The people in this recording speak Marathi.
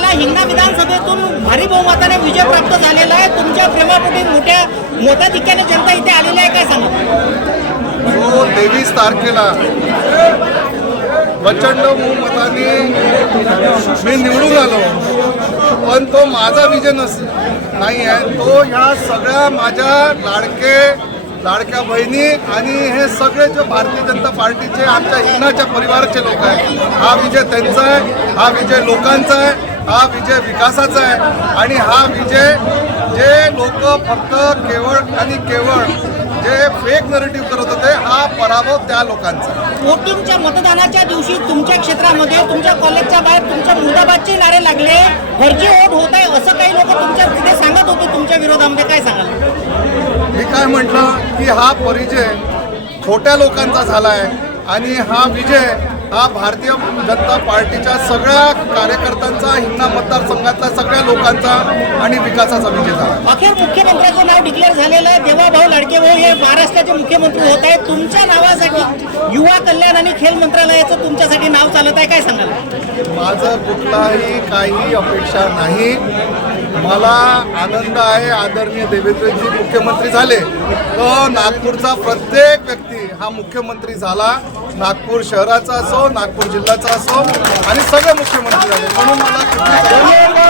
विधानसभेतून भारी बहुमताने विजय प्राप्त झालेला आहे. तुमच्या प्रेमापोटी मोठ्या मोठ्या ठिकाणी जनता इथे आलेली आहे. काय सांगा? जो तेवीस तारखेला प्रचंड बहुमताने मी निवडून आलो. पण तो माझा विजय नस नाही आहे. तो ह्या सगळ्या माझ्या लाडके लाडक्या बहिणी आणि हे सगळे जे भारतीय जनता पार्टीचे आमच्या हिंगणाच्या परिवाराचे लोक आहेत हा विजय त्यांचा आहे हा विजय लोकांचा आहे. हा विजय विकासाचा आहे. आणि हा विजय जे लोक फक्त केवळ आणि केवळ जे फेक नरेटिव्ह करत होते हा पराभव त्या लोकांचा. वोटिंगच्या मतदानाच्या दिवशी तुमच्या क्षेत्रामध्ये तुमच्या कॉलेजच्या बाहेर तुमच्या मुर्दाबादचे नारे लागले. घरचे वोट होत आहे असं काही लोक तुमच्या तिथे सांगत होते तुमच्या विरोधामध्ये काय सांगाल? मी काय म्हटलं की हा परिचय खोट्या लोकांचा झाला आहे आणि हा विजय हा भारतीय जनता पार्टीच्या सगळ्या कार्यकर्त्यांचा हिंगणा मतदारसंघातल्या सगळ्या लोकांचा आणि विकासाचा विजय झाला. अखेर मुख्यमंत्र्याचं नाव डिक्लेअर झालेलं आहे. देवा भाऊ लाडके भाऊ हे महाराष्ट्राचे मुख्यमंत्री होत आहेत. तुमच्या नावासाठी युवा कल्याण आणि खेळ मंत्रालयाचं तुमच्यासाठी नाव चालत आहे. काय सांगाल? माझं कुठलाही काही अपेक्षा नाही. मला आनंद आहे आदरणीय देवेंद्रजी मुख्यमंत्री झाले. तर नागपूरचा प्रत्येक व्यक्ती हा मुख्यमंत्री झाला. नागपूर शहराचा असो नागपूर जिल्ह्याचा असो आणि सगळे मुख्यमंत्री झाले. म्हणून मला